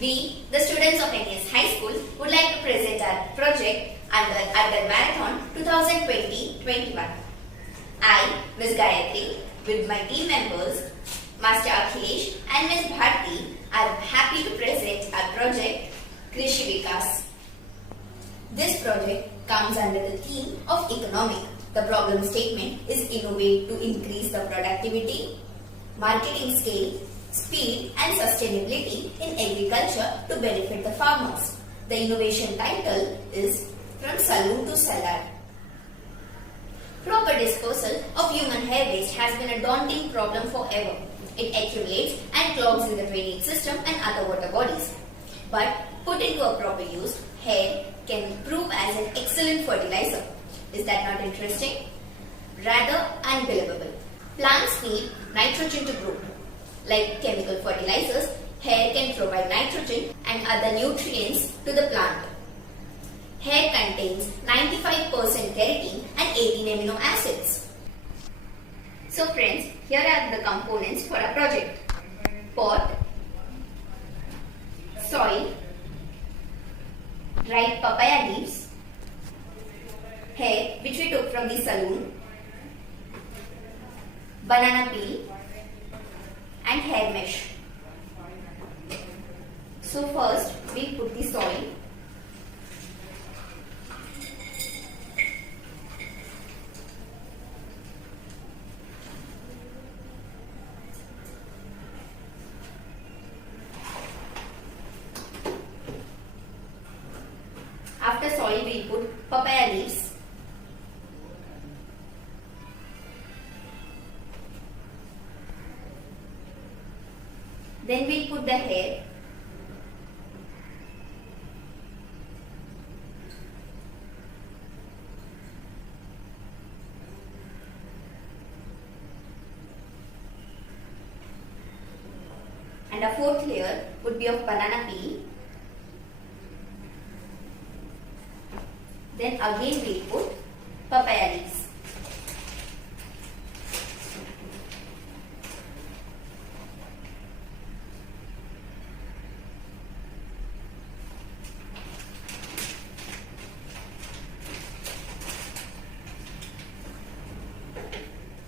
We, the students of NES High School, would like to present our project under Urban Marathon 2020-21. I, Ms. Gayatri, with my team members, Master Akhilesh and Ms. Bharti, are happy to present our project, Krishi Vikas. This project comes under the theme of economic. The problem statement is innovate to increase the productivity, marketing scale, speed and sustainability in agriculture to benefit the farmers. The innovation title is From Saloon to Cellar. Proper disposal of human hair waste has been a daunting problem forever. It accumulates and clogs in the drainage system and other water bodies. But put into a proper use, hair can prove as an excellent fertilizer. Is that not interesting? Rather unbelievable. Plants need nitrogen to grow. Like chemical fertilizers, hair can provide nitrogen and other nutrients to the plant. Hair contains 95% keratin and 18 amino acids. So friends, here are the components for our project. Pot, soil, dried papaya leaves, hair which we took from the saloon, banana peel and hair mesh. So first we put the soil. After soil we put papaya leaves. Then we put the hair. And a fourth layer would be of banana peel. Then again we put papaya leaves.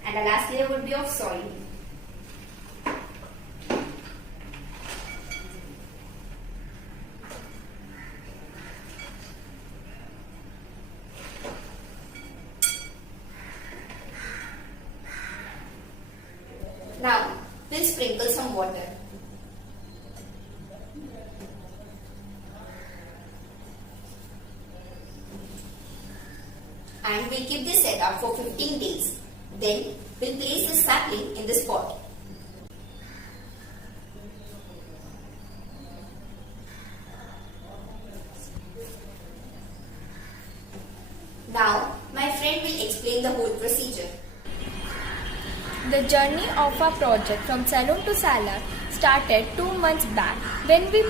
And the last layer would be of soil. Now, we'll sprinkle some water. And we'll keep this setup for 15 days. Then, we'll place the sapling in this pot. Now, my friend will explain the whole procedure. The journey of our project from saloon to cellar started 2 months back when we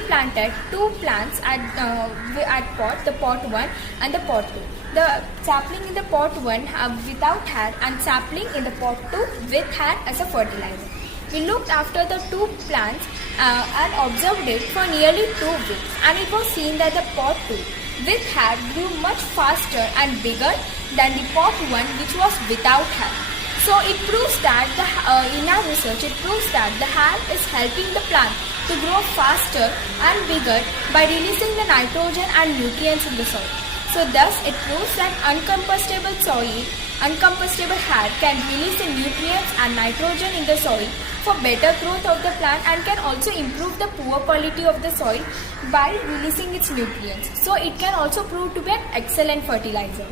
planted two plants at pot, the pot 1 and the pot 2. The sapling in the pot 1 without hair and sapling in the pot 2 with hair as a fertilizer. We looked after the two plants and observed it for nearly 2 weeks, and it was seen that the pot 2 with hair grew much faster and bigger than the pot 1 which was without hair. So it proves that in our research, it proves that the hair is helping the plant to grow faster and bigger by releasing the nitrogen and nutrients in the soil. So thus it proves that uncompostable hair can release the nutrients and nitrogen in the soil for better growth of the plant and can also improve the poor quality of the soil by releasing its nutrients. So it can also prove to be an excellent fertilizer.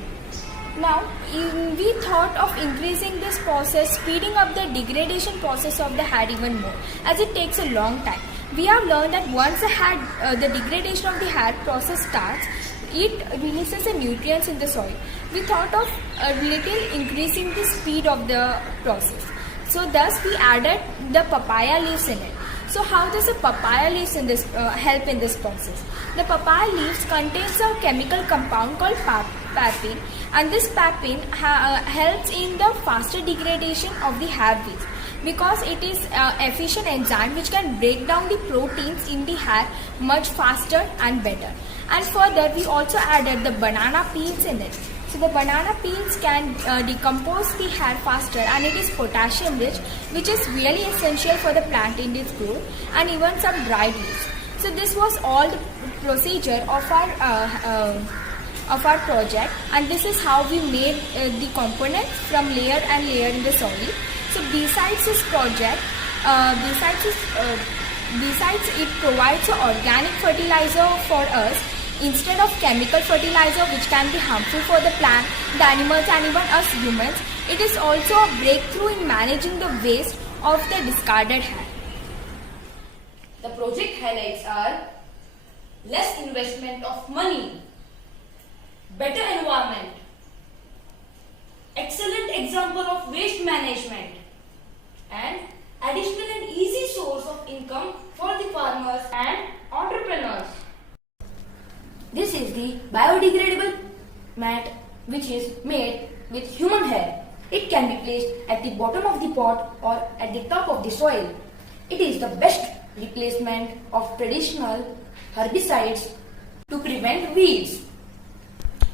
Now, we thought of increasing this process, speeding up the degradation process of the hair even more, as it takes a long time. We have learned that once the degradation of the hair process starts, it releases the nutrients in the soil. We thought of a little increasing the speed of the process. So thus we added the papaya leaves in it. So how does the papaya leaves in this help in this process? The papaya leaves contains a chemical compound called papain, and this papain helps in the faster degradation of the hair waste. because it is efficient enzyme which can break down the proteins in the hair much faster and better. And further, we also added the banana peels in it. So the banana peels can decompose the hair faster, and it is potassium rich, which is really essential for the plant in its growth, and even some dried leaves. So this was all the procedure of our project, and this is how we made the components from layer and layer in the soil. So besides this project, besides it provides an organic fertilizer for us instead of chemical fertilizer which can be harmful for the plant, the animals and even us humans. It is also a breakthrough in managing the waste of the discarded hair. The project highlights are less investment of money, better environment, excellent example of waste management, and additional and easy source of income for the farmers and entrepreneurs. This is the biodegradable mat which is made with human hair. It can be placed at the bottom of the pot or at the top of the soil. It is the best replacement of traditional herbicides to prevent weeds.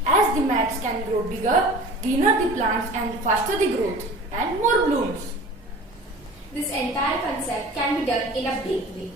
As the mats can grow bigger, greener the plants and faster the growth and more blooms. This entire concept can be done in a big way.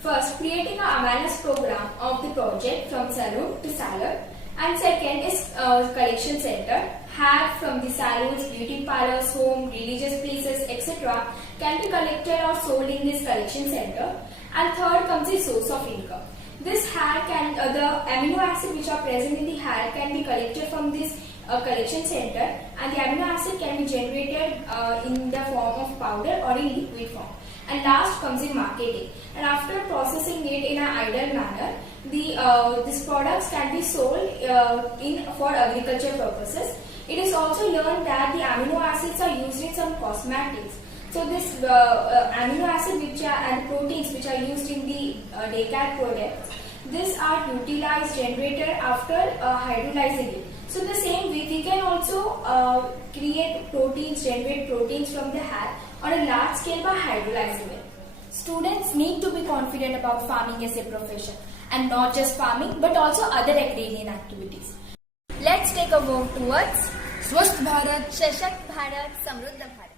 First, creating an awareness program of the project from saloon to salon, and second is collection center. Hair from the salons, beauty parlors, home, religious places, etc. can be collected or sold in this collection center. And third comes the source of income. This hair can, the amino acid which are present in the hair can be collected from this collection center, and the amino acid can be generated in the form of powder or in liquid form. And last comes in marketing. And after processing it in an ideal manner, these products can be sold for agriculture purposes. It is also learned that the amino acids are used in some cosmetics. So this amino acid and proteins which are used in the day care products, these are utilized, generated after hydrolyzing it. So the same way we can also generate proteins from the hair on a large scale by hydrolyzing it. Students need to be confident about farming as a profession, and not just farming but also other agrarian activities. Let's take a vote towards Swasth Bharat, Shashakt Bharat, Samruddha Bharat.